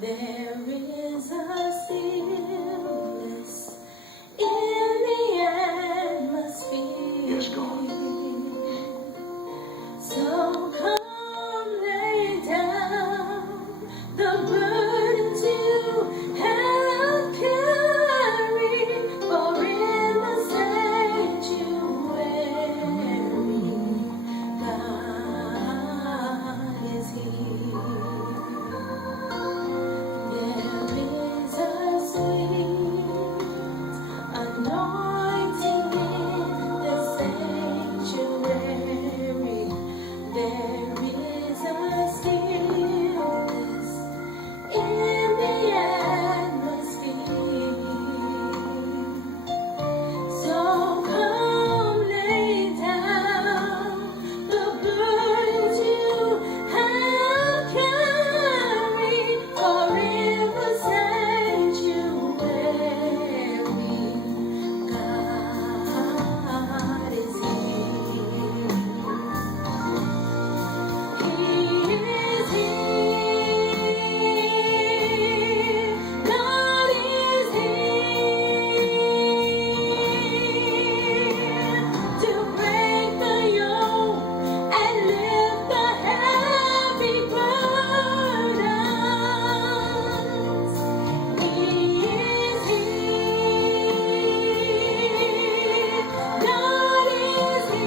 There is a stillness in the atmosphere. Yes, God. So come lay down the burdens you have carried, for in the sanctuary God is here. There is a sweet anointing in the sanctuary. There is a stillness in the atmosphere. So come lay down the burdens you have carried, for in the sanctuary God is here. He is here. God is here to break the yoke and lift the heavy burdens. He is here. God is here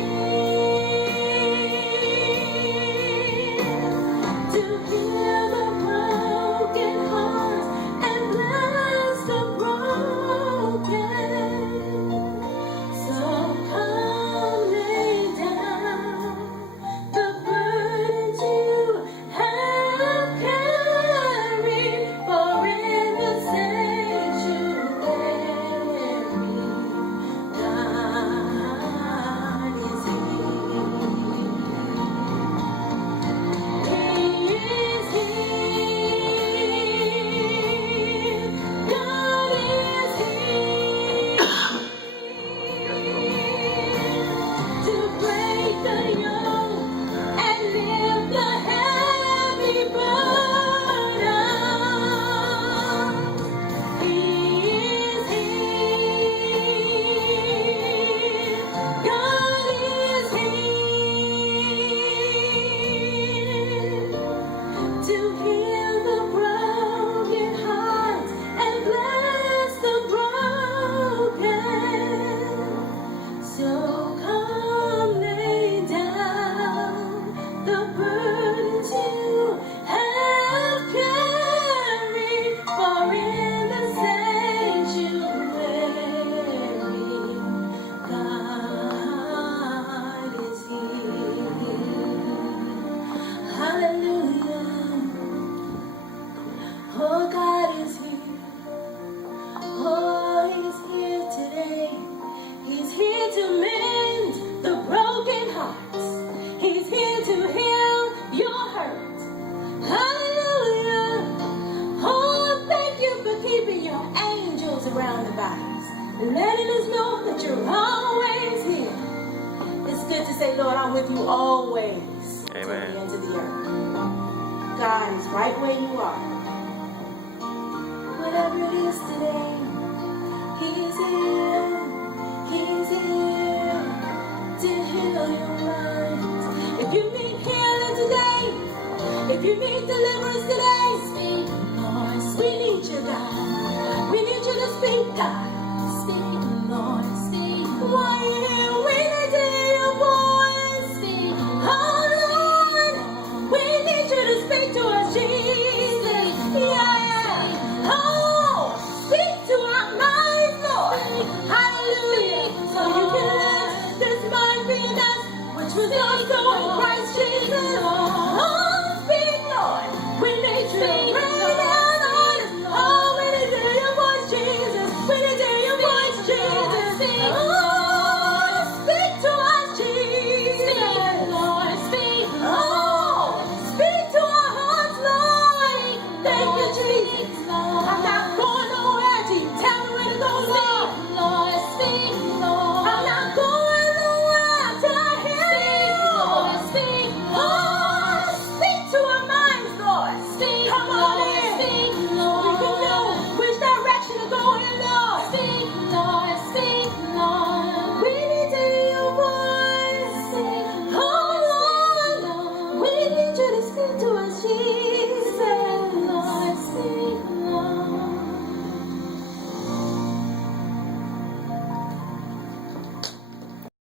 to heal the broken hearts and bless the broken. So come lay down the burdens you have carried, for in the sanctuary God is here. He is here. God is here to break the yoke and lift the heavy burden. He is here. God is here to heal the broken heart and bless the broken. So come lay down the burdens you have carried, for in the sanctuary God is here. Hallelujah. Oh, God is here. Oh, He's here today. He's here to mend the broken hearts. He's here to heal your hurt. Hallelujah. Oh, thank you for keeping your angels around about us, letting us know that you're always here. It's good to say, Lord, I'm with you always. Till Amen. the ends of the earth. God is right where you are. Whatever it is today, He is here. He is here to heal your mind. If you need healing today, if you need deliverance today, speak, Lord. We need you, God. We need you to speak, God.